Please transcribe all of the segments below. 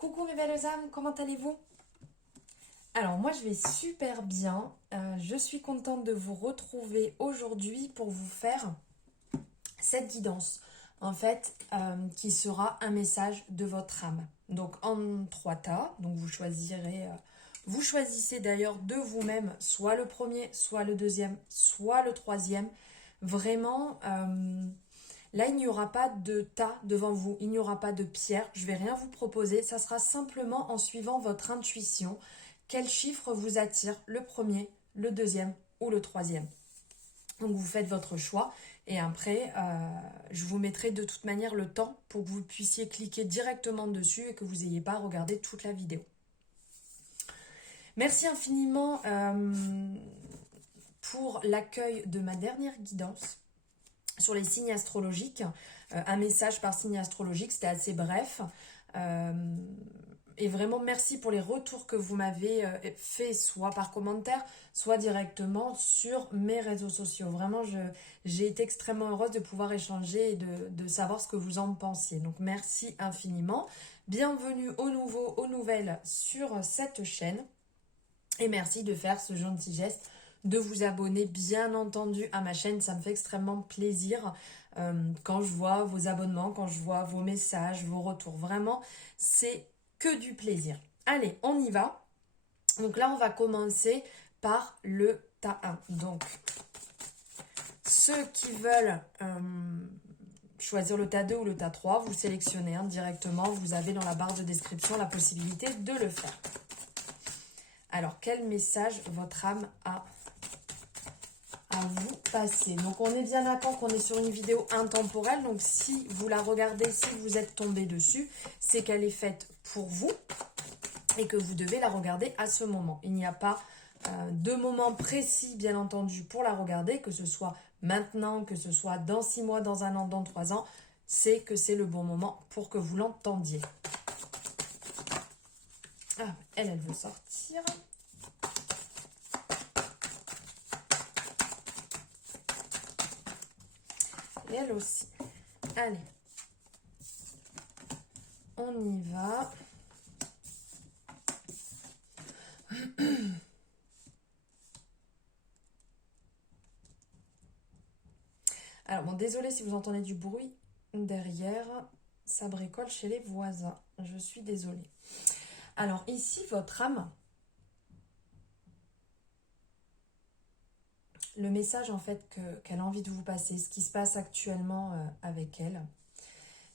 Coucou mes belles âmes, comment allez-vous? Alors moi je vais super bien, je suis contente de vous retrouver aujourd'hui pour vous faire cette guidance en fait qui sera un message de votre âme. Donc en 3 tas, donc vous choisissez d'ailleurs de vous-même soit le premier, soit le deuxième, soit le troisième. Vraiment, là, il n'y aura pas de tas devant vous, il n'y aura pas de pierre, je ne vais rien vous proposer, ça sera simplement en suivant votre intuition. Quel chiffre vous attire, le premier, le deuxième ou le troisième? Donc vous faites votre choix et après, je vous mettrai de toute manière le temps pour que vous puissiez cliquer directement dessus et que vous n'ayez pas à regarder toute la vidéo. Merci infiniment pour l'accueil de ma dernière guidance sur les signes astrologiques, un message par signe astrologique, c'était assez bref. Et vraiment merci pour les retours que vous m'avez fait, soit par commentaire, soit directement sur mes réseaux sociaux. Vraiment, j'ai été extrêmement heureuse de pouvoir échanger et de savoir ce que vous en pensiez. Donc merci infiniment. Bienvenue aux nouvelles sur cette chaîne. Et merci de faire ce gentil geste de vous abonner bien entendu à ma chaîne, ça me fait extrêmement plaisir quand je vois vos abonnements, quand je vois vos messages, vos retours, vraiment c'est que du plaisir. Allez, on y va. Donc là on va commencer par le tas 1. Donc ceux qui veulent choisir le tas 2 ou le tas 3, vous sélectionnez directement, vous avez dans la barre de description la possibilité de le faire. Alors quel message votre âme a à vous passer? Donc on est bien d'accord qu'on est sur une vidéo intemporelle, donc si vous la regardez, si vous êtes tombé dessus, c'est qu'elle est faite pour vous et que vous devez la regarder à ce moment. Il n'y a pas de moment précis bien entendu pour la regarder, que ce soit maintenant, que ce soit dans 6 mois, dans 1 an, dans 3 ans, c'est que c'est le bon moment pour que vous l'entendiez. Ah, elle veut sortir. Et elle aussi. Allez. On y va. Alors bon, désolé si vous entendez du bruit derrière. Ça bricole chez les voisins. Je suis désolée. Alors ici, votre âme, le message en fait qu'elle a envie de vous passer, ce qui se passe actuellement avec elle,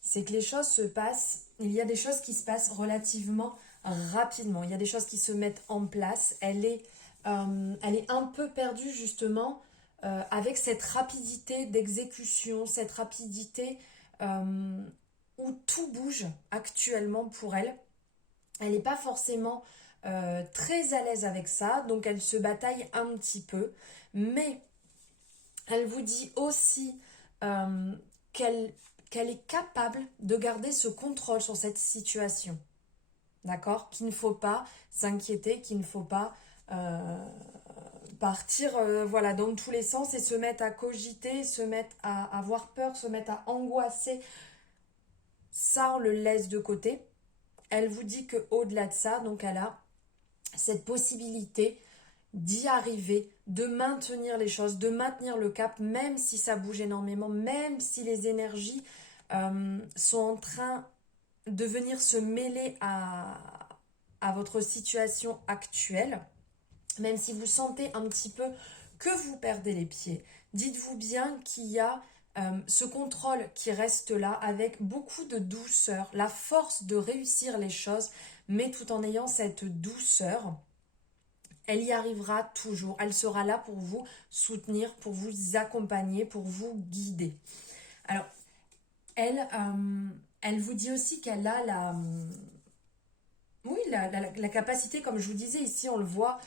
c'est que les choses se passent, il y a des choses qui se passent relativement rapidement, il y a des choses qui se mettent en place, elle est un peu perdue justement avec cette rapidité d'exécution, cette rapidité où tout bouge actuellement pour elle. Elle n'est pas forcément très à l'aise avec ça, donc elle se bataille un petit peu, mais elle vous dit aussi qu'elle est capable de garder ce contrôle sur cette situation. D'accord? Qu'il ne faut pas s'inquiéter, qu'il ne faut pas partir voilà, dans tous les sens et se mettre à cogiter, se mettre à avoir peur, se mettre à angoisser. Ça, on le laisse de côté. Elle vous dit qu'au-delà de ça, donc elle a cette possibilité d'y arriver, de maintenir les choses, de maintenir le cap, même si ça bouge énormément, même si les énergies sont en train de venir se mêler à votre situation actuelle, même si vous sentez un petit peu que vous perdez les pieds. Dites-vous bien qu'il y a ce contrôle qui reste là avec beaucoup de douceur, la force de réussir les choses, mais tout en ayant cette douceur. Elle y arrivera toujours, elle sera là pour vous soutenir, pour vous accompagner, pour vous guider. Alors, elle vous dit aussi qu'elle a la capacité, comme je vous disais, ici on le voit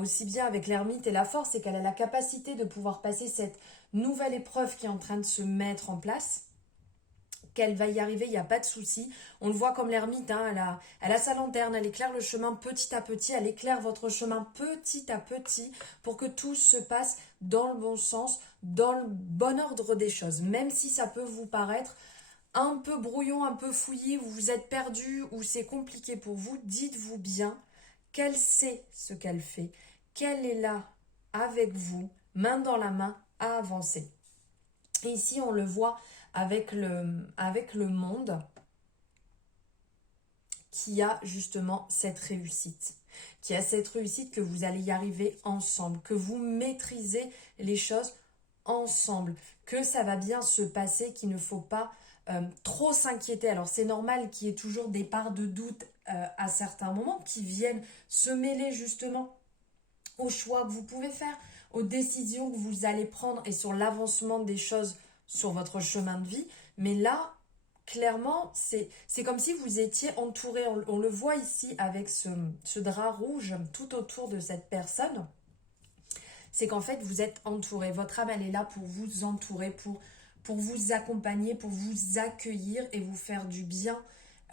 aussi bien avec l'ermite et la force, c'est qu'elle a la capacité de pouvoir passer cette nouvelle épreuve qui est en train de se mettre en place, qu'elle va y arriver, il n'y a pas de souci. On le voit comme l'ermite, hein, elle a sa lanterne, elle éclaire le chemin petit à petit, elle éclaire votre chemin petit à petit pour que tout se passe dans le bon sens, dans le bon ordre des choses. Même si ça peut vous paraître un peu brouillon, un peu fouillis, où vous êtes perdu, où c'est compliqué pour vous, dites-vous bien qu'elle sait ce qu'elle fait, qu'elle est là avec vous, main dans la main, à avancer. Et ici, on le voit avec le monde qui a justement cette réussite. Qui a cette réussite que vous allez y arriver ensemble, que vous maîtrisez les choses ensemble, que ça va bien se passer, qu'il ne faut pas trop s'inquiéter. Alors c'est normal qu'il y ait toujours des parts de doute à certains moments qui viennent se mêler justement aux choix que vous pouvez faire, aux décisions que vous allez prendre et sur l'avancement des choses sur votre chemin de vie. Mais là, clairement, c'est comme si vous étiez entouré. On le voit ici avec ce drap rouge tout autour de cette personne. C'est qu'en fait, vous êtes entouré. Votre âme, elle est là pour vous entourer, pour vous accompagner, pour vous accueillir et vous faire du bien.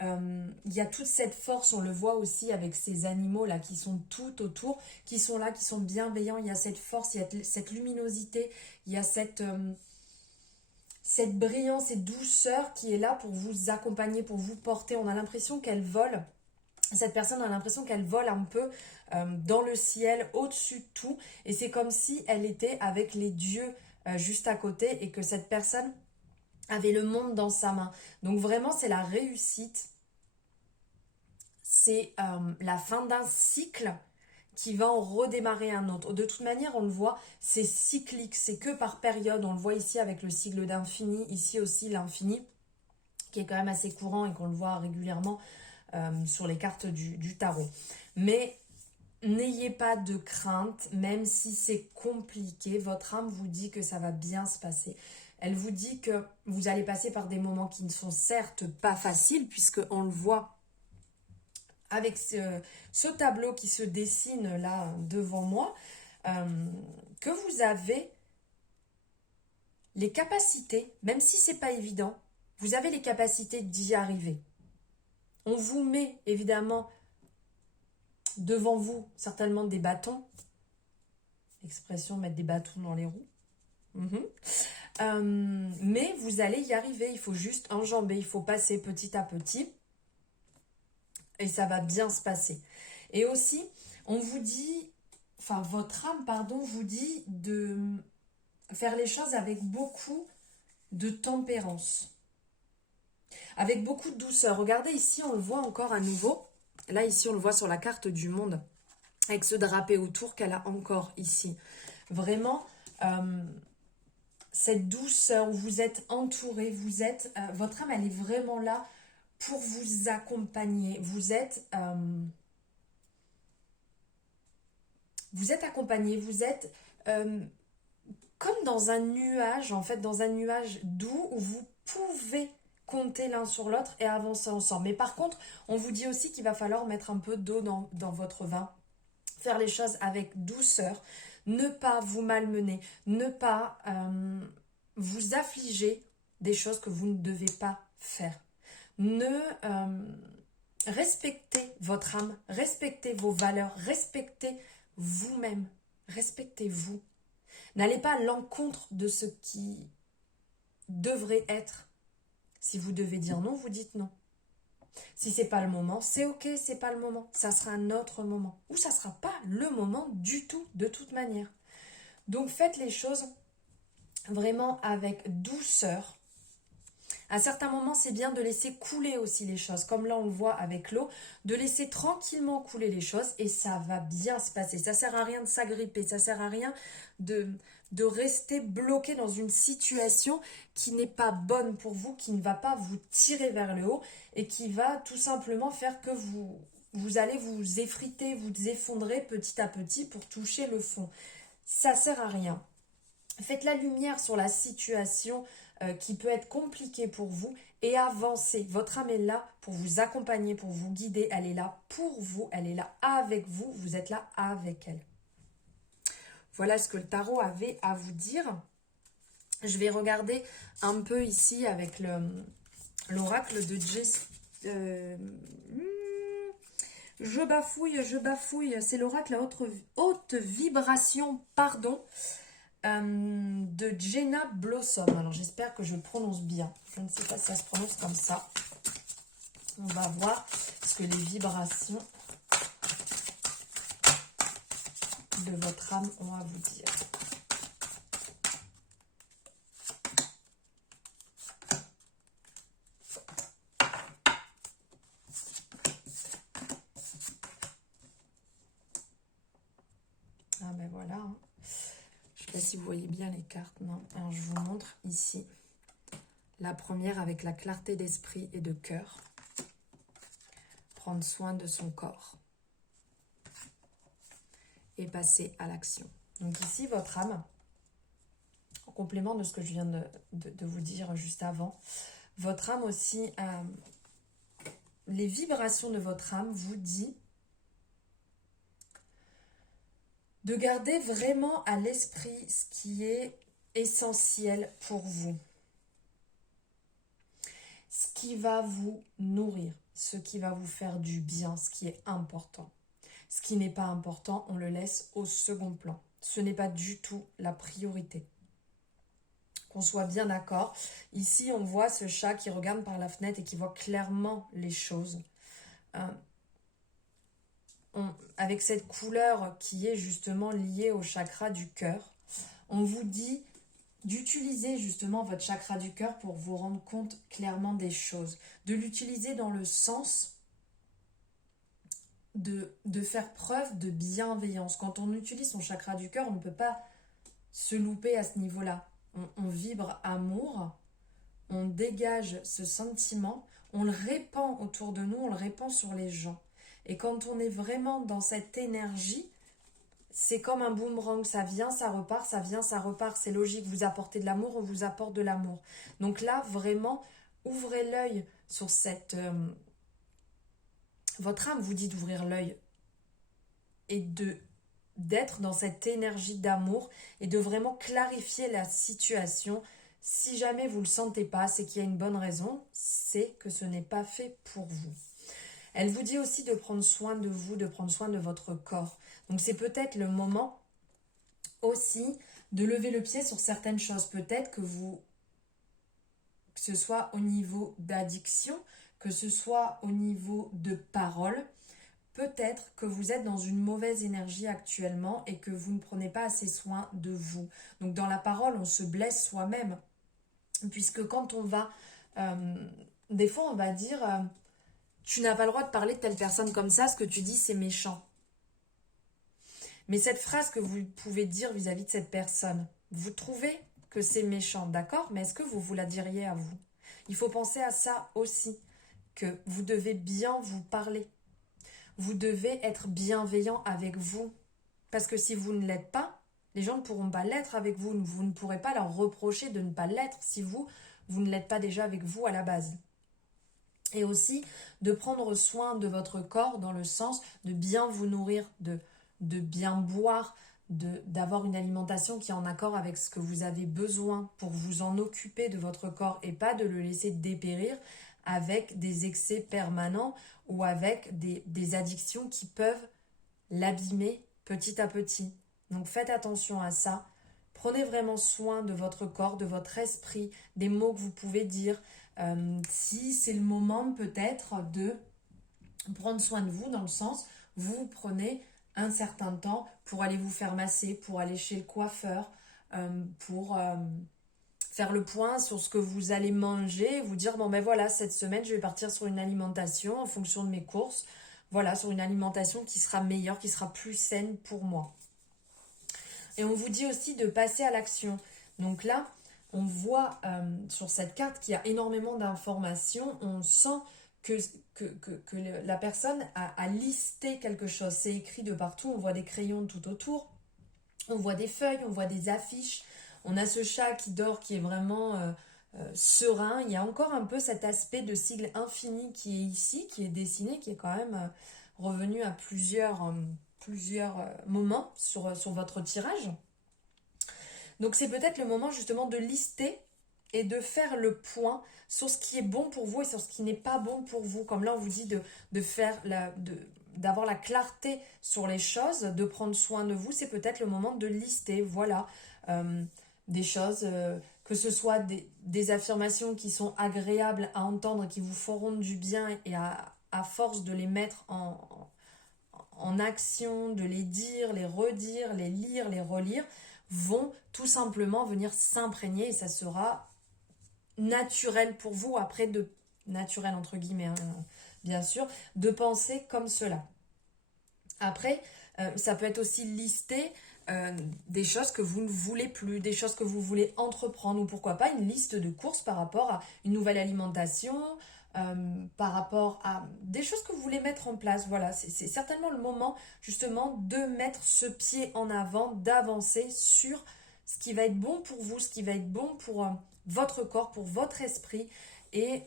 Il y a toute cette force, on le voit aussi avec ces animaux-là qui sont tout autour, qui sont là, qui sont bienveillants. Il y a cette force, il y a cette luminosité, il y a cette brillance, cette douceur qui est là pour vous accompagner, pour vous porter. On a l'impression qu'elle vole. Cette personne a l'impression qu'elle vole un peu dans le ciel, au-dessus de tout. Et c'est comme si elle était avec les dieux juste à côté et que cette personne avait le monde dans sa main. Donc vraiment, c'est la réussite. C'est la fin d'un cycle qui va en redémarrer un autre. De toute manière, on le voit, c'est cyclique, c'est que par période. On le voit ici avec le cycle d'infini, ici aussi l'infini, qui est quand même assez courant et qu'on le voit régulièrement sur les cartes du tarot. Mais n'ayez pas de crainte, même si c'est compliqué. Votre âme vous dit que ça va bien se passer. Elle vous dit que vous allez passer par des moments qui ne sont certes pas faciles, puisqu'on le voit avec ce tableau qui se dessine là devant moi, que vous avez les capacités, même si c'est pas évident, vous avez les capacités d'y arriver. On vous met évidemment devant vous certainement des bâtons. Expression mettre des bâtons dans les roues. Mais vous allez y arriver. Il faut juste enjamber. Il faut passer petit à petit. Et ça va bien se passer. Et aussi, on vous dit, enfin votre âme, pardon, vous dit de faire les choses avec beaucoup de tempérance. Avec beaucoup de douceur. Regardez ici, on le voit encore à nouveau. Là, ici, on le voit sur la carte du monde. Avec ce drapé autour qu'elle a encore ici. Vraiment, cette douceur où vous êtes entouré, votre âme, elle est vraiment là pour vous accompagner. Vous êtes accompagné, vous êtes comme dans un nuage, en fait, dans un nuage doux où vous pouvez compter l'un sur l'autre et avancer ensemble. Mais par contre, on vous dit aussi qu'il va falloir mettre un peu d'eau dans votre vin, faire les choses avec douceur, ne pas vous malmener, ne pas vous affliger des choses que vous ne devez pas faire. Respectez votre âme, respectez vos valeurs, respectez vous-même, respectez-vous. N'allez pas à l'encontre de ce qui devrait être. Si vous devez dire non, vous dites non. Si c'est pas le moment, c'est ok, c'est pas le moment. Ça sera un autre moment. Ou ça sera pas le moment du tout, de toute manière. Donc faites les choses vraiment avec douceur. À certains moments, c'est bien de laisser couler aussi les choses. Comme là, on le voit avec l'eau. De laisser tranquillement couler les choses et ça va bien se passer. Ça sert à rien de s'agripper. Ça sert à rien de rester bloqué dans une situation qui n'est pas bonne pour vous, qui ne va pas vous tirer vers le haut et qui va tout simplement faire que vous allez vous effriter, vous effondrer petit à petit pour toucher le fond. Ça sert à rien. Faites la lumière sur la situation qui peut être compliquée pour vous et avancez. Votre âme est là pour vous accompagner, pour vous guider. Elle est là pour vous, elle est là avec vous, vous êtes là avec elle. Voilà ce que le tarot avait à vous dire. Je vais regarder un peu ici avec l'oracle de Jess. Je bafouille. C'est l'oracle à haute vibration, pardon. de Jenna Blossom. Alors j'espère que je prononce bien. Je ne sais pas si ça se prononce comme ça. On va voir ce que les vibrations de votre âme ont à vous dire. Ah ben voilà. Je ne sais pas si vous voyez bien les cartes. Non. Alors je vous montre ici. La première avec la clarté d'esprit et de cœur. Prendre soin de son corps. Et passer à l'action. Donc ici, votre âme, en complément de ce que je viens de vous dire juste avant, votre âme aussi, les vibrations de votre âme vous dit de garder vraiment à l'esprit ce qui est essentiel pour vous. Ce qui va vous nourrir, ce qui va vous faire du bien, ce qui est important. Ce qui n'est pas important, on le laisse au second plan. Ce n'est pas du tout la priorité. Qu'on soit bien d'accord. Ici, on voit ce chat qui regarde par la fenêtre et qui voit clairement les choses. Avec cette couleur qui est justement liée au chakra du cœur, on vous dit d'utiliser justement votre chakra du cœur pour vous rendre compte clairement des choses. De l'utiliser dans le sens de faire preuve de bienveillance. Quand on utilise son chakra du cœur, on ne peut pas se louper à ce niveau-là. On vibre amour, on dégage ce sentiment, on le répand autour de nous, on le répand sur les gens. Et quand on est vraiment dans cette énergie, c'est comme un boomerang, ça vient, ça repart, ça vient, ça repart. C'est logique, vous apportez de l'amour, on vous apporte de l'amour. Donc là, vraiment, ouvrez l'œil sur cette... Votre âme vous dit d'ouvrir l'œil et d'être dans cette énergie d'amour et de vraiment clarifier la situation. Si jamais vous ne le sentez pas, c'est qu'il y a une bonne raison, c'est que ce n'est pas fait pour vous. Elle vous dit aussi de prendre soin de vous, de prendre soin de votre corps. Donc c'est peut-être le moment aussi de lever le pied sur certaines choses. Peut-être que ce soit au niveau d'addiction, que ce soit au niveau de parole. Peut-être que vous êtes dans une mauvaise énergie actuellement et que vous ne prenez pas assez soin de vous. Donc dans la parole, on se blesse soi-même. Puisque quand on va... des fois, on va dire... tu n'as pas le droit de parler de telle personne comme ça, ce que tu dis, c'est méchant. Mais cette phrase que vous pouvez dire vis-à-vis de cette personne, vous trouvez que c'est méchant, d'accord? Mais est-ce que vous la diriez à vous? Il faut penser à ça aussi, que vous devez bien vous parler. Vous devez être bienveillant avec vous. Parce que si vous ne l'êtes pas, les gens ne pourront pas l'être avec vous. Vous ne pourrez pas leur reprocher de ne pas l'être si vous ne l'êtes pas déjà avec vous à la base. Et aussi de prendre soin de votre corps dans le sens de bien vous nourrir, de bien boire, d'avoir une alimentation qui est en accord avec ce que vous avez besoin pour vous en occuper de votre corps et pas de le laisser dépérir avec des excès permanents ou avec des addictions qui peuvent l'abîmer petit à petit. Donc faites attention à ça. Prenez vraiment soin de votre corps, de votre esprit, des mots que vous pouvez dire. Si c'est le moment peut-être de prendre soin de vous dans le sens, vous prenez un certain temps pour aller vous faire masser, pour aller chez le coiffeur, pour faire le point sur ce que vous allez manger, vous dire, bon ben voilà, cette semaine je vais partir sur une alimentation en fonction de mes courses, voilà, sur une alimentation qui sera meilleure, qui sera plus saine pour moi. Et on vous dit aussi de passer à l'action. Donc là, on voit sur cette carte qu'il y a énormément d'informations. On sent que la personne a listé quelque chose. C'est écrit de partout. On voit des crayons tout autour. On voit des feuilles, on voit des affiches. On a ce chat qui dort, qui est vraiment serein. Il y a encore un peu cet aspect de sigle infini qui est ici, qui est dessiné, qui est quand même revenu à plusieurs moments sur votre tirage. Donc c'est peut-être le moment justement de lister et de faire le point sur ce qui est bon pour vous et sur ce qui n'est pas bon pour vous. Comme là on vous dit de d'avoir la clarté sur les choses, de prendre soin de vous, c'est peut-être le moment de lister, voilà, des choses, que ce soit des affirmations qui sont agréables à entendre, qui vous feront du bien et à force de les mettre en action, de les dire, les redire, les lire, les relire, vont tout simplement venir s'imprégner et ça sera naturel pour vous après naturel entre guillemets, hein, bien sûr, de penser comme cela. Après, ça peut être aussi lister des choses que vous ne voulez plus, des choses que vous voulez entreprendre ou pourquoi pas une liste de courses par rapport à une nouvelle alimentation, par rapport à des choses que vous voulez mettre en place. Voilà, c'est certainement le moment justement de mettre ce pied en avant, d'avancer sur ce qui va être bon pour vous, ce qui va être bon pour votre corps, pour votre esprit. Et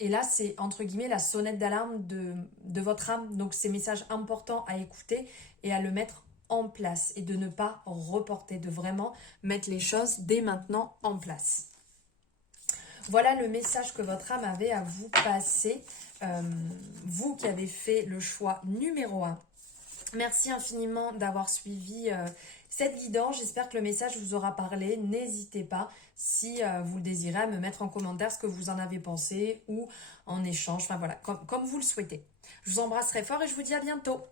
là, c'est entre guillemets la sonnette d'alarme de votre âme. Donc, ces messages importants à écouter et à le mettre en place et de ne pas reporter, de vraiment mettre les choses dès maintenant en place. Voilà le message que votre âme avait à vous passer, vous qui avez fait le choix numéro 1. Merci infiniment d'avoir suivi cette guidance. J'espère que le message vous aura parlé. N'hésitez pas, si vous le désirez, à me mettre en commentaire ce que vous en avez pensé ou en échange. Enfin voilà, comme vous le souhaitez. Je vous embrasserai fort et je vous dis à bientôt.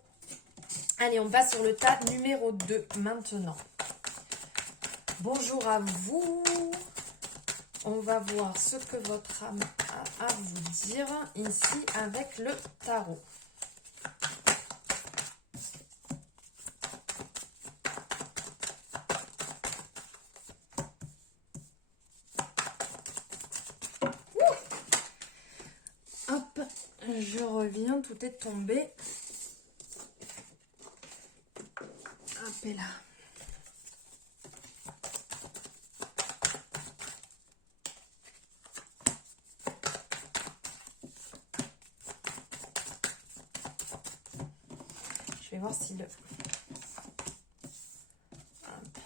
Allez, on passe sur le tas numéro 2 maintenant. Bonjour à vous. On va voir ce que votre âme a à vous dire ici avec le tarot. Hop, je reviens, tout est tombé. Hop et là. Je vais voir si le... Hop.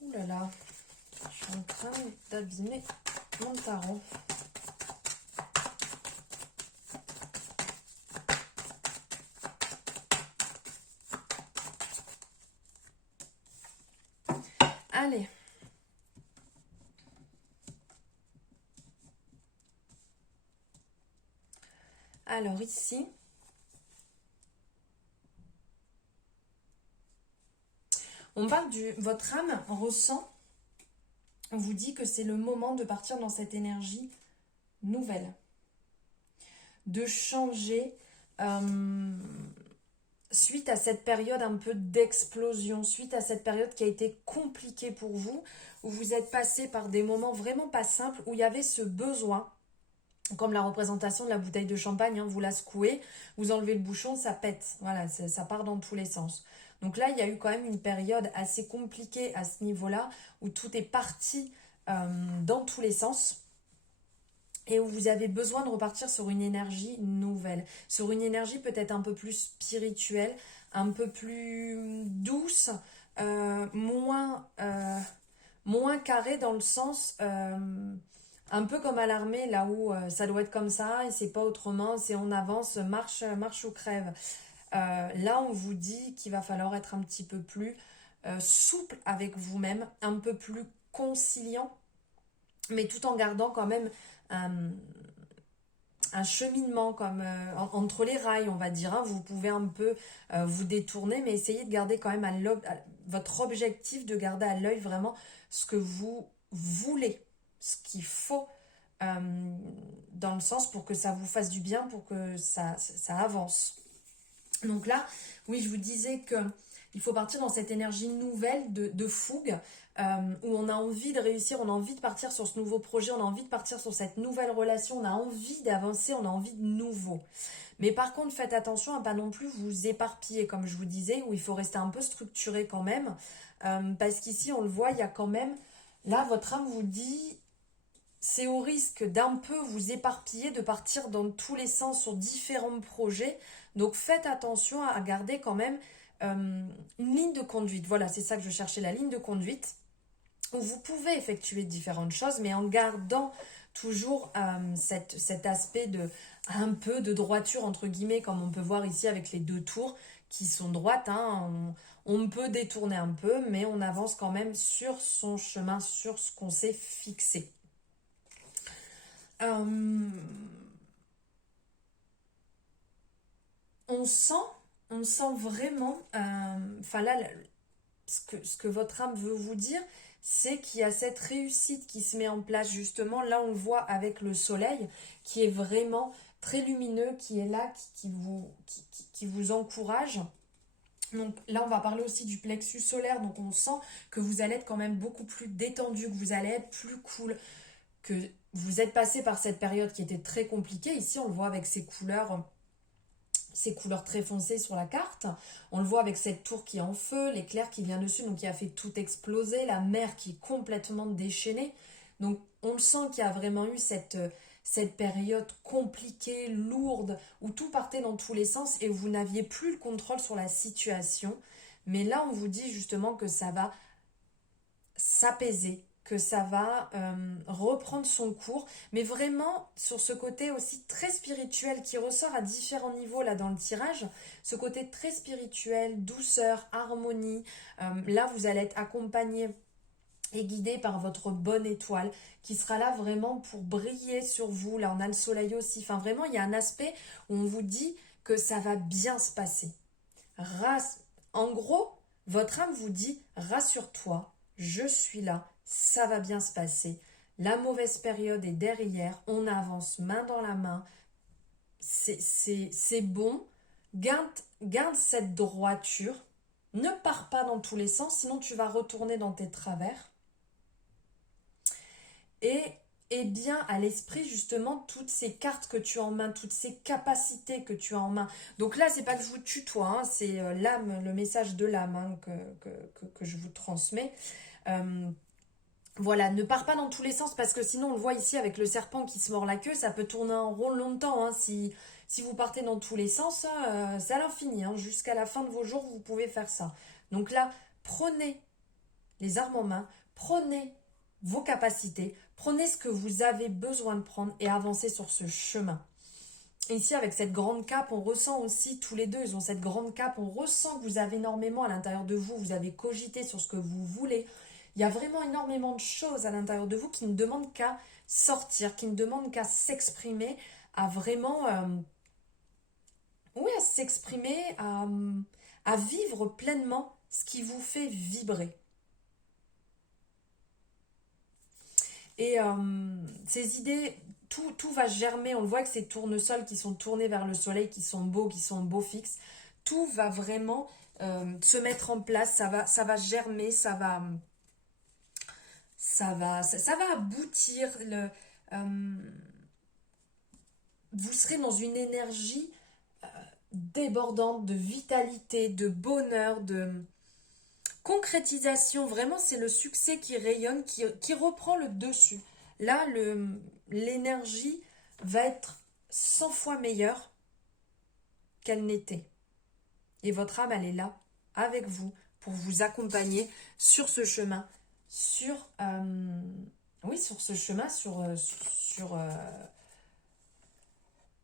Ouh là là. Je suis en train d'abîmer mon tarot. Allez. Alors ici, on parle votre âme ressent, on vous dit que c'est le moment de partir dans cette énergie nouvelle, de changer suite à cette période un peu d'explosion, suite à cette période qui a été compliquée pour vous, où vous êtes passé par des moments vraiment pas simples, où il y avait ce besoin, comme la représentation de la bouteille de champagne, hein, vous la secouez, vous enlevez le bouchon, ça pète, voilà, ça part dans tous les sens. Donc là, il y a eu quand même une période assez compliquée à ce niveau-là, où tout est parti dans tous les sens, et où vous avez besoin de repartir sur une énergie nouvelle, sur une énergie peut-être un peu plus spirituelle, un peu plus douce, moins carrée dans le sens... un peu comme à l'armée, là où ça doit être comme ça et c'est pas autrement, c'est on avance, marche ou crève. Là, on vous dit qu'il va falloir être un petit peu plus souple avec vous-même, un peu plus conciliant, mais tout en gardant quand même un cheminement comme entre les rails, on va dire. Hein. Vous pouvez un peu vous détourner, mais essayez de garder quand même votre objectif, de garder à l'œil vraiment ce que vous voulez, ce qu'il faut dans le sens pour que ça vous fasse du bien, pour que ça avance. Donc là, oui, je vous disais que il faut partir dans cette énergie nouvelle de fougue, où on a envie de réussir, on a envie de partir sur ce nouveau projet, on a envie de partir sur cette nouvelle relation, on a envie d'avancer, on a envie de nouveau. Mais par contre, faites attention à pas non plus vous éparpiller, comme je vous disais, où il faut rester un peu structuré quand même, parce qu'ici, on le voit, il y a quand même, là, votre âme vous dit... C'est au risque d'un peu vous éparpiller, de partir dans tous les sens sur différents projets. Donc faites attention à garder quand même une ligne de conduite. Voilà, c'est ça que je cherchais, la ligne de conduite, où vous pouvez effectuer différentes choses, mais en gardant toujours cet aspect de un peu de droiture entre guillemets, comme on peut voir ici avec les deux tours qui sont droites, hein. On peut détourner un peu, mais on avance quand même sur son chemin, sur ce qu'on s'est fixé. On sent vraiment, enfin là, ce que votre âme veut vous dire, c'est qu'il y a cette réussite qui se met en place justement. Là, on le voit avec le soleil qui est vraiment très lumineux, qui est là, qui vous encourage. Donc là, on va parler aussi du plexus solaire. Donc on sent que vous allez être quand même beaucoup plus détendu, que vous allez être plus cool, que vous êtes passé par cette période qui était très compliquée. Ici, on le voit avec ces couleurs très foncées sur la carte. On le voit avec cette tour qui est en feu, l'éclair qui vient dessus, donc qui a fait tout exploser, la mer qui est complètement déchaînée. Donc on le sent qu'il y a vraiment eu cette période compliquée, lourde, où tout partait dans tous les sens et où vous n'aviez plus le contrôle sur la situation. Mais là, on vous dit justement que ça va s'apaiser, que ça va reprendre son cours, mais vraiment sur ce côté aussi très spirituel qui ressort à différents niveaux là dans le tirage, ce côté très spirituel, douceur, harmonie. Là, vous allez être accompagné et guidé par votre bonne étoile qui sera là vraiment pour briller sur vous. Là, on a le soleil aussi. Enfin, vraiment, il y a un aspect où on vous dit que ça va bien se passer. En gros, votre âme vous dit, rassure-toi, je suis là, ça va bien se passer. La mauvaise période est derrière, on avance main dans la main. C'est bon. Garde cette droiture. Ne pars pas dans tous les sens, sinon tu vas retourner dans tes travers. Et bien à l'esprit justement toutes ces cartes que tu as en main, toutes ces capacités que tu as en main. Donc là, c'est pas que je vous tutoie, hein, c'est l'âme, le message de l'âme hein, que je vous transmets. Voilà, ne pars pas dans tous les sens parce que sinon on le voit ici avec le serpent qui se mord la queue, ça peut tourner en rond longtemps. Hein, si vous partez dans tous les sens, c'est à l'infini. Hein, jusqu'à la fin de vos jours, vous pouvez faire ça. Donc là, prenez les armes en main, prenez vos capacités, prenez ce que vous avez besoin de prendre et avancez sur ce chemin. Ici, avec cette grande cape, on ressent aussi, tous les deux, ils ont cette grande cape, on ressent que vous avez énormément à l'intérieur de vous, vous avez cogité sur ce que vous voulez. Il y a vraiment énormément de choses à l'intérieur de vous qui ne demandent qu'à sortir, qui ne demandent qu'à s'exprimer, à vraiment... oui, à s'exprimer, à vivre pleinement ce qui vous fait vibrer. Et ces idées, tout va germer. On le voit que ces tournesols qui sont tournés vers le soleil, qui sont beaux fixes, tout va vraiment se mettre en place. Ça va germer, ça va aboutir. Vous serez dans une énergie débordante de vitalité, de bonheur, de concrétisation. Vraiment, c'est le succès qui rayonne, qui reprend le dessus. Là, l'énergie va être 100 fois meilleure qu'elle n'était. Et votre âme, elle est là, avec vous, pour vous accompagner sur ce chemin, sur ce chemin,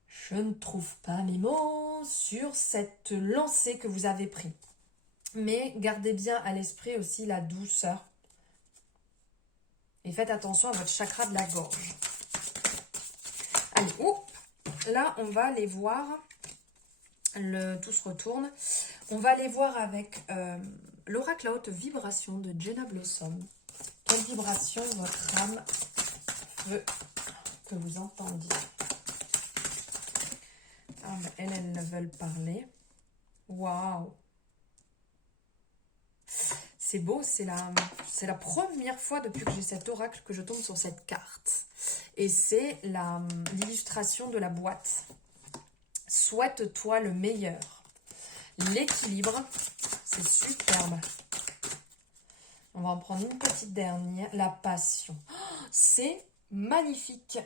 je ne trouve pas mes mots, sur cette lancée que vous avez prise. Mais gardez bien à l'esprit aussi la douceur. Et faites attention à votre chakra de la gorge. Allez, là, on va aller voir. Tout se retourne. On va aller voir avec l'oracle à haute vibration de Jenna Blossom. Quelle vibration votre âme veut que vous entendiez? Ah, ben, elles veulent parler. Waouh! C'est beau, c'est la première fois depuis que j'ai cet oracle que je tombe sur cette carte. Et c'est l'illustration de la boîte. Souhaite-toi le meilleur. L'équilibre, c'est superbe. On va en prendre une petite dernière. La passion. Oh, c'est magnifique.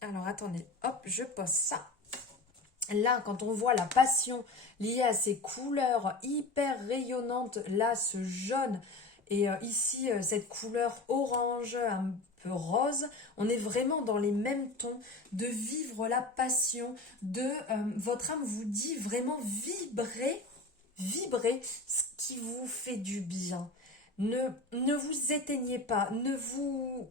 Alors, attendez. Hop, je pose ça. Là, quand on voit la passion liée à ces couleurs hyper rayonnantes, là, ce jaune, et ici, cette couleur orange, peu rose. On est vraiment dans les mêmes tons, de vivre la passion, votre âme vous dit vraiment vibrez ce qui vous fait du bien. Ne vous éteignez pas, ne vous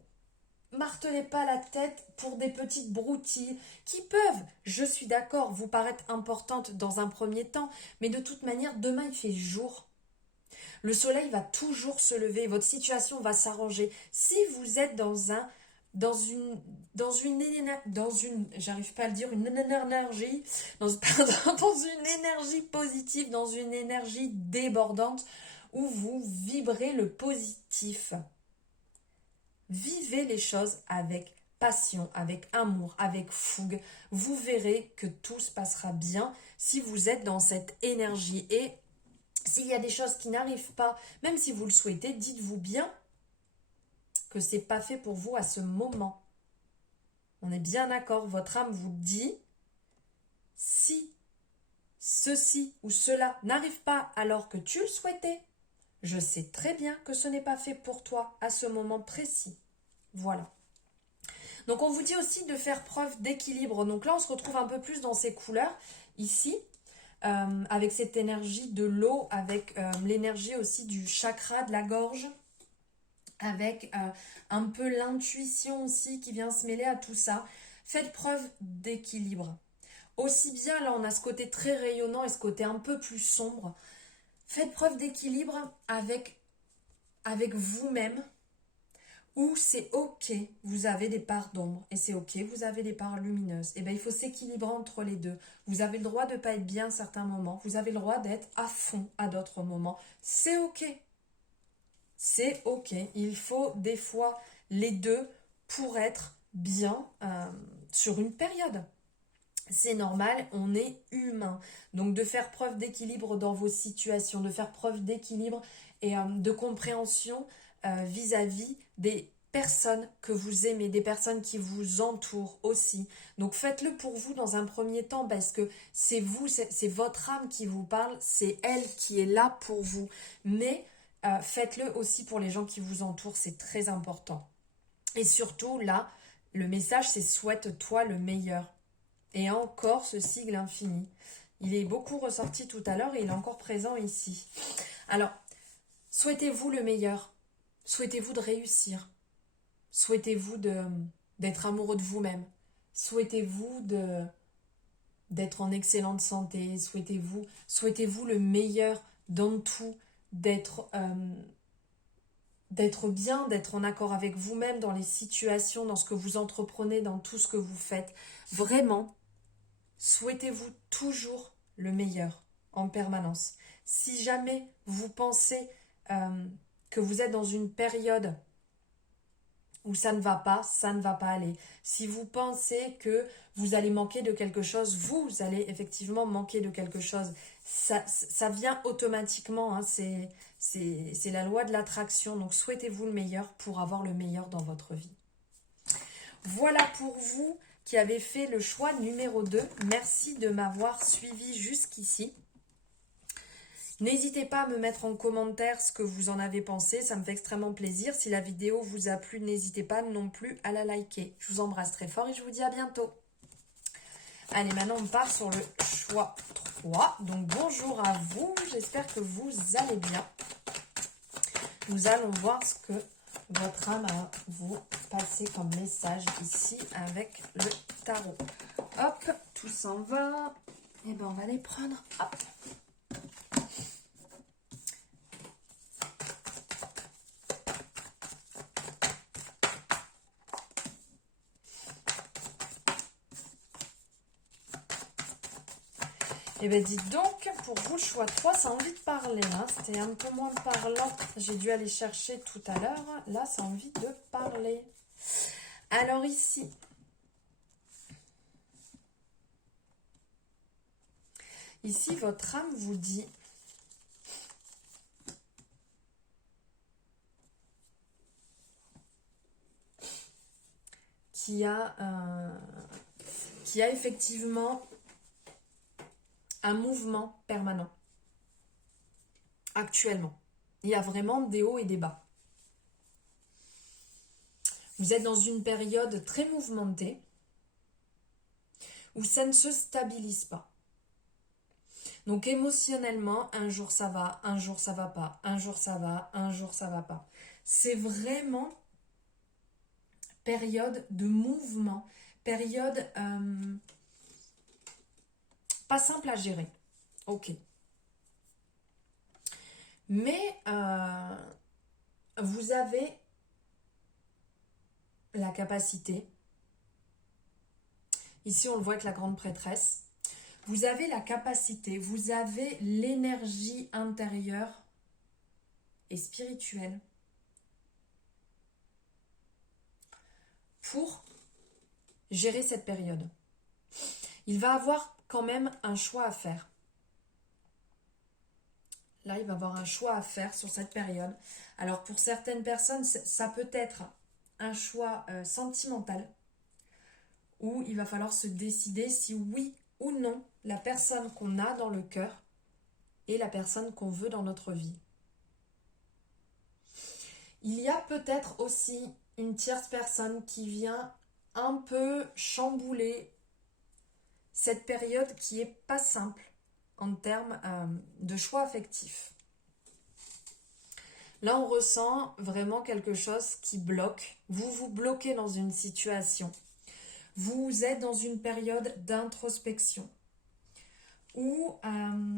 martelez pas la tête pour des petites broutilles qui peuvent, je suis d'accord, vous paraître importantes dans un premier temps, mais de toute manière, demain il fait jour. Le soleil va toujours se lever, votre situation va s'arranger. Si vous êtes j'arrive pas à le dire, une énergie, dans une énergie positive, dans une énergie débordante, où vous vibrez le positif. Vivez les choses avec passion, avec amour, avec fougue. Vous verrez que tout se passera bien si vous êtes dans cette énergie. Et s'il y a des choses qui n'arrivent pas, même si vous le souhaitez, dites-vous bien que c'est pas fait pour vous à ce moment. On est bien d'accord, votre âme vous dit, si ceci ou cela n'arrive pas alors que tu le souhaitais, je sais très bien que ce n'est pas fait pour toi à ce moment précis. Voilà. Donc on vous dit aussi de faire preuve d'équilibre. Donc là on se retrouve un peu plus dans ces couleurs ici, avec cette énergie de l'eau, avec l'énergie aussi du chakra de la gorge, avec un peu l'intuition aussi qui vient se mêler à tout ça. Faites preuve d'équilibre. Aussi bien là on a ce côté très rayonnant et ce côté un peu plus sombre. Faites preuve d'équilibre avec vous-même, où c'est ok, vous avez des parts d'ombre, et c'est ok, vous avez des parts lumineuses. Et bien il faut s'équilibrer entre les deux. Vous avez le droit de ne pas être bien à certains moments, vous avez le droit d'être à fond à d'autres moments. C'est ok. C'est ok. Il faut des fois les deux pour être bien sur une période. C'est normal, on est humain. Donc de faire preuve d'équilibre dans vos situations, de faire preuve d'équilibre et de compréhension vis-à-vis des personnes que vous aimez, des personnes qui vous entourent aussi. Donc faites-le pour vous dans un premier temps parce que c'est vous, c'est votre âme qui vous parle, c'est elle qui est là pour vous. Mais faites-le aussi pour les gens qui vous entourent, c'est très important. Et surtout là, le message c'est souhaite-toi le meilleur. Et encore ce sigle infini. Il est beaucoup ressorti tout à l'heure et il est encore présent ici. Alors, souhaitez-vous le meilleur. Souhaitez-vous de réussir. Souhaitez-vous d'être amoureux de vous-même. Souhaitez-vous d'être en excellente santé. Souhaitez-vous le meilleur dans tout. D'être bien, d'être en accord avec vous-même dans les situations, dans ce que vous entreprenez, dans tout ce que vous faites. Vraiment, souhaitez-vous toujours le meilleur en permanence. Si jamais vous pensez que vous êtes dans une période où ça ne va pas aller. Si vous pensez que vous allez manquer de quelque chose, vous allez effectivement manquer de quelque chose. Ça vient automatiquement, hein, c'est la loi de l'attraction. Donc souhaitez-vous le meilleur pour avoir le meilleur dans votre vie. Voilà pour vous qui avez fait le choix numéro 2. Merci de m'avoir suivi jusqu'ici. N'hésitez pas à me mettre en commentaire ce que vous en avez pensé, ça me fait extrêmement plaisir. Si la vidéo vous a plu, n'hésitez pas non plus à la liker. Je vous embrasse très fort et je vous dis à bientôt. Allez, maintenant on part sur le choix 3. Donc bonjour à vous, j'espère que vous allez bien. Nous allons voir ce que votre âme a vous passé comme message ici avec le tarot. Hop, tout s'en va. Et bien on va les prendre. Hop. Et bien dites donc, pour vous le choix 3, ça a envie de parler. Hein. C'était un peu moins parlant. J'ai dû aller chercher tout à l'heure. Là, ça a envie de parler. Alors ici, votre âme vous dit qu'il y a effectivement un mouvement permanent. Actuellement. Il y a vraiment des hauts et des bas. Vous êtes dans une période très mouvementée où ça ne se stabilise pas. Donc émotionnellement, un jour ça va, un jour ça va pas, un jour ça va, un jour ça va pas. C'est vraiment période de mouvement, période pas simple à gérer. Ok. Mais vous avez la capacité, ici on le voit avec la grande prêtresse, vous avez la capacité, vous avez l'énergie intérieure et spirituelle pour gérer cette période. Il va avoir quand même un choix à faire. Là, il va avoir un choix à faire sur cette période. Alors, pour certaines personnes, ça peut être un choix sentimental où il va falloir se décider si oui ou non la personne qu'on a dans le cœur est la personne qu'on veut dans notre vie. Il y a peut-être aussi une tierce personne qui vient un peu chambouler cette période qui est pas simple en termes de choix affectifs. Là, on ressent vraiment quelque chose qui bloque. Vous vous bloquez dans une situation. Vous êtes dans une période d'introspection où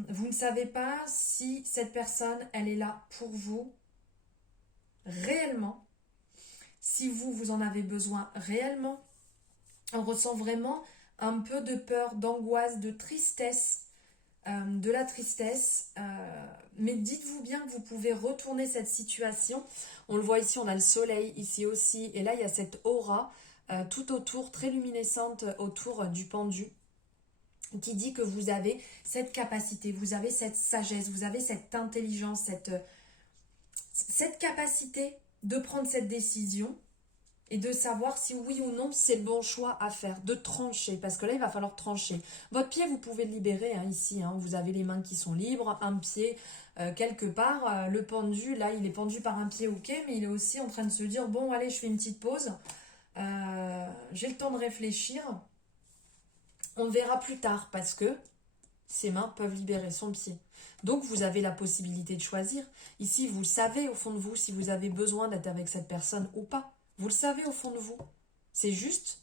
vous ne savez pas si cette personne, elle est là pour vous réellement, si vous en avez besoin réellement. On ressent vraiment un peu de peur, d'angoisse, de tristesse, de la tristesse, mais dites-vous bien que vous pouvez retourner cette situation. On le voit ici, on a le soleil ici aussi, et là il y a cette aura tout autour, très luminescente autour du pendu, qui dit que vous avez cette capacité, vous avez cette sagesse, vous avez cette intelligence, cette capacité de prendre cette décision et de savoir si oui ou non c'est le bon choix à faire, de trancher, parce que là il va falloir trancher. Votre pied vous pouvez le libérer ici, vous avez les mains qui sont libres, un pied quelque part, le pendu, là il est pendu par un pied ok, mais il est aussi en train de se dire bon allez je fais une petite pause, j'ai le temps de réfléchir, on verra plus tard parce que ses mains peuvent libérer son pied. Donc vous avez la possibilité de choisir. Ici vous savez au fond de vous si vous avez besoin d'être avec cette personne ou pas. Vous le savez au fond de vous. C'est juste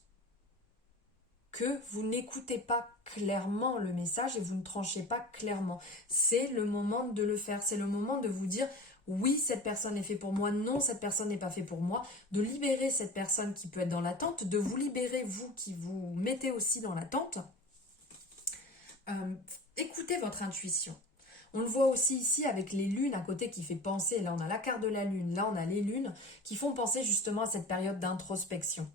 que vous n'écoutez pas clairement le message et vous ne tranchez pas clairement. C'est le moment de le faire. C'est le moment de vous dire oui, cette personne est faite pour moi, non, cette personne n'est pas faite pour moi. De libérer cette personne qui peut être dans l'attente, de vous libérer vous qui vous mettez aussi dans l'attente. Écoutez votre intuition. On le voit aussi ici avec les lunes à côté qui fait penser, là on a la carte de la lune, là on a les lunes qui font penser justement à cette période d'introspection.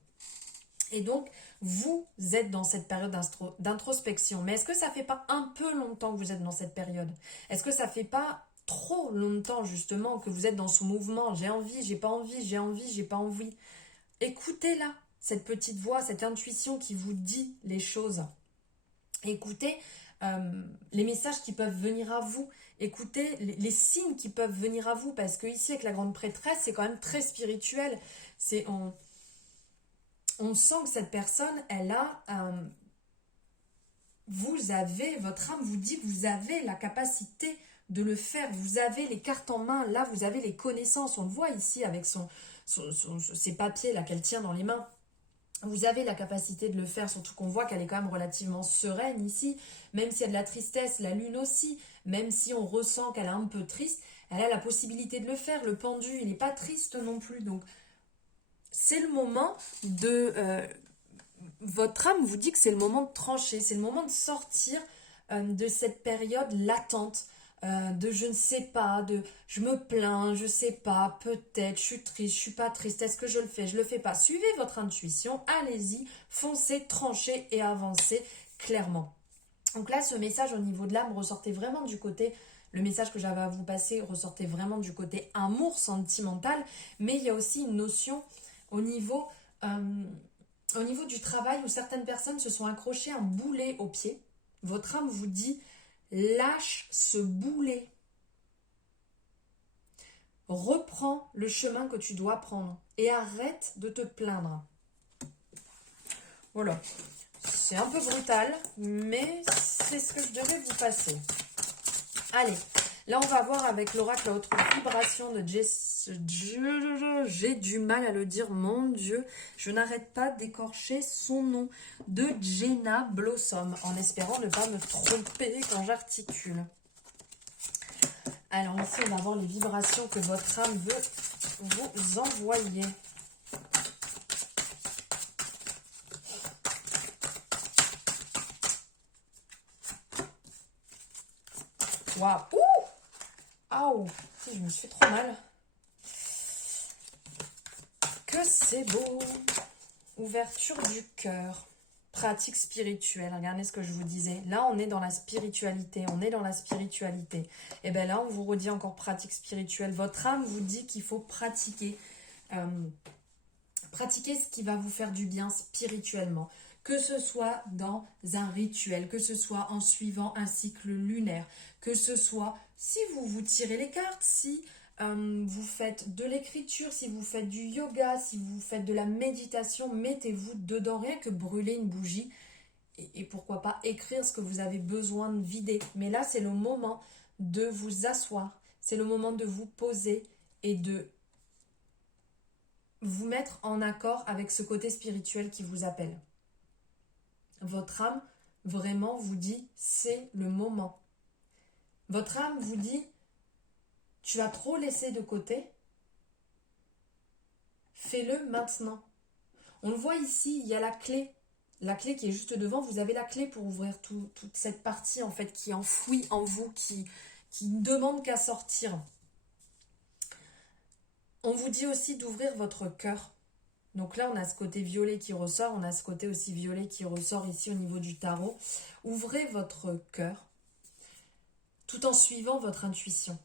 Et donc, vous êtes dans cette période d'introspection. Mais est-ce que ça fait pas un peu longtemps que vous êtes dans cette période? Est-ce que ça fait pas trop longtemps justement que vous êtes dans ce mouvement? J'ai envie, j'ai pas envie, j'ai envie, j'ai pas envie. Écoutez-la, cette petite voix, cette intuition qui vous dit les choses. Écoutez les messages qui peuvent venir à vous, écoutez les signes qui peuvent venir à vous, parce que ici avec la grande prêtresse c'est quand même très spirituel, on sent que cette personne elle a vous avez, votre âme vous dit que vous avez la capacité de le faire, vous avez les cartes en main, là vous avez les connaissances, on le voit ici avec ses papiers là qu'elle tient dans les mains. Vous avez la capacité de le faire, surtout qu'on voit qu'elle est quand même relativement sereine ici, même s'il y a de la tristesse, la lune aussi, même si on ressent qu'elle est un peu triste, elle a la possibilité de le faire. Le pendu, il n'est pas triste non plus, donc c'est le moment de... votre âme vous dit que c'est le moment de trancher, c'est le moment de sortir de cette période latente, de je ne sais pas, de je me plains, je sais pas, peut-être, je suis triste, je suis pas triste, est-ce que je le fais pas? Suivez votre intuition, allez-y, foncez, tranchez et avancez clairement. Donc là, ce message au niveau de l'âme ressortait vraiment du côté, le message que j'avais à vous passer ressortait vraiment du côté amour sentimental, mais il y a aussi une notion au niveau du travail où certaines personnes se sont accrochées un boulet au pied. Votre âme vous dit lâche ce boulet. Reprends le chemin que tu dois prendre et arrête de te plaindre. Voilà. C'est un peu brutal, mais c'est ce que je devais vous passer. Allez, là on va voir avec l'oracle la haute vibration de Jess. J'ai du mal à le dire, mon Dieu. Je n'arrête pas d'écorcher son nom, de Jenna Blossom, en espérant ne pas me tromper quand j'articule. Alors ici, on va voir les vibrations que votre âme veut vous envoyer. Waouh! Ouh! Si, je me suis fait trop mal. Que c'est beau! Ouverture du cœur. Pratique spirituelle. Regardez ce que je vous disais. Là, on est dans la spiritualité. On est dans la spiritualité. Et bien là, on vous redit encore pratique spirituelle. Votre âme vous dit qu'il faut pratiquer. Pratiquer ce qui va vous faire du bien spirituellement. Que ce soit dans un rituel, que ce soit en suivant un cycle lunaire, que ce soit si vous tirez les cartes, si vous faites de l'écriture, si vous faites du yoga, si vous faites de la méditation, mettez-vous dedans, rien que brûler une bougie et pourquoi pas écrire ce que vous avez besoin de vider. Mais là, c'est le moment de vous asseoir, c'est le moment de vous poser et de vous mettre en accord avec ce côté spirituel qui vous appelle. Votre âme vraiment vous dit c'est le moment. Votre âme vous dit tu as trop laissé de côté, fais-le maintenant. On le voit ici, il y a la clé qui est juste devant. Vous avez la clé pour ouvrir toute cette partie en fait qui est enfouie en vous, qui ne demande qu'à sortir. On vous dit aussi d'ouvrir votre cœur. Donc là, on a ce côté violet qui ressort, on a ce côté aussi violet qui ressort ici au niveau du tarot. Ouvrez votre cœur tout en suivant votre intuition.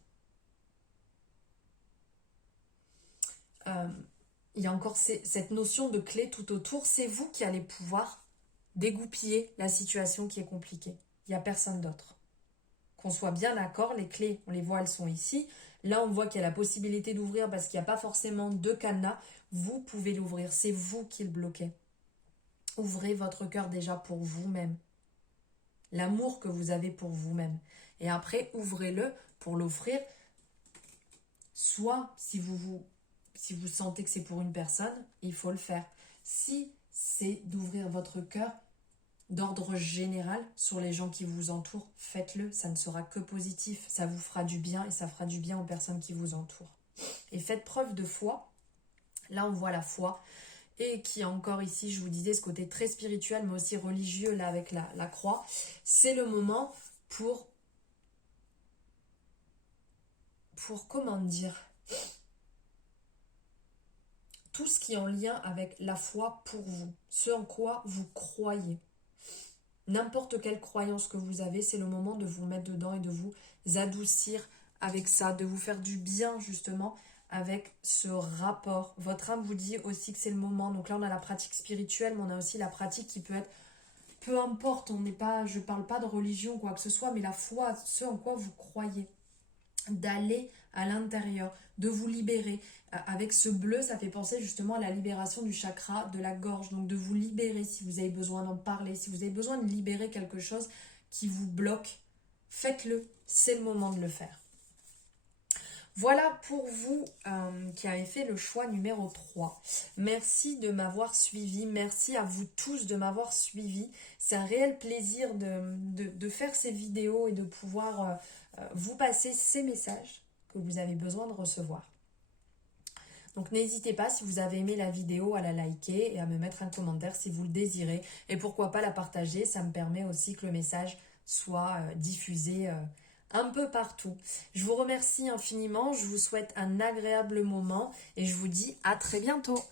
Il y a encore cette notion de clé tout autour. C'est vous qui allez pouvoir dégoupiller la situation qui est compliquée. Il n'y a personne d'autre. Qu'on soit bien d'accord, les clés, on les voit, elles sont ici. Là, on voit qu'il y a la possibilité d'ouvrir parce qu'il n'y a pas forcément de cadenas. Vous pouvez l'ouvrir, c'est vous qui le bloquez. Ouvrez votre cœur déjà pour vous-même. L'amour que vous avez pour vous-même. Et après, ouvrez-le pour l'offrir. Soit, si vous sentez que c'est pour une personne, il faut le faire. Si c'est d'ouvrir votre cœur d'ordre général sur les gens qui vous entourent, faites-le. Ça ne sera que positif. Ça vous fera du bien et ça fera du bien aux personnes qui vous entourent. Et faites preuve de foi. Là, on voit la foi. Et qui est encore ici, je vous disais, ce côté très spirituel, mais aussi religieux, là, avec la croix. C'est le moment pour comment dire, tout ce qui est en lien avec la foi pour vous, ce en quoi vous croyez. N'importe quelle croyance que vous avez, c'est le moment de vous mettre dedans et de vous adoucir avec ça, de vous faire du bien justement avec ce rapport. Votre âme vous dit aussi que c'est le moment. Donc là, on a la pratique spirituelle, mais on a aussi la pratique qui peut être, peu importe, je ne parle pas de religion ou quoi que ce soit, mais la foi, ce en quoi vous croyez. D'aller à l'intérieur, de vous libérer. Avec ce bleu, ça fait penser justement à la libération du chakra de la gorge. Donc de vous libérer si vous avez besoin d'en parler, si vous avez besoin de libérer quelque chose qui vous bloque, faites-le, c'est le moment de le faire. Voilà pour vous qui avez fait le choix numéro 3. Merci de m'avoir suivi. Merci à vous tous de m'avoir suivi. C'est un réel plaisir de faire ces vidéos et de pouvoir vous passer ces messages que vous avez besoin de recevoir. Donc n'hésitez pas, si vous avez aimé la vidéo, à la liker et à me mettre un commentaire si vous le désirez. Et pourquoi pas la partager, ça me permet aussi que le message soit diffusé un peu partout. Je vous remercie infiniment, je vous souhaite un agréable moment et je vous dis à très bientôt.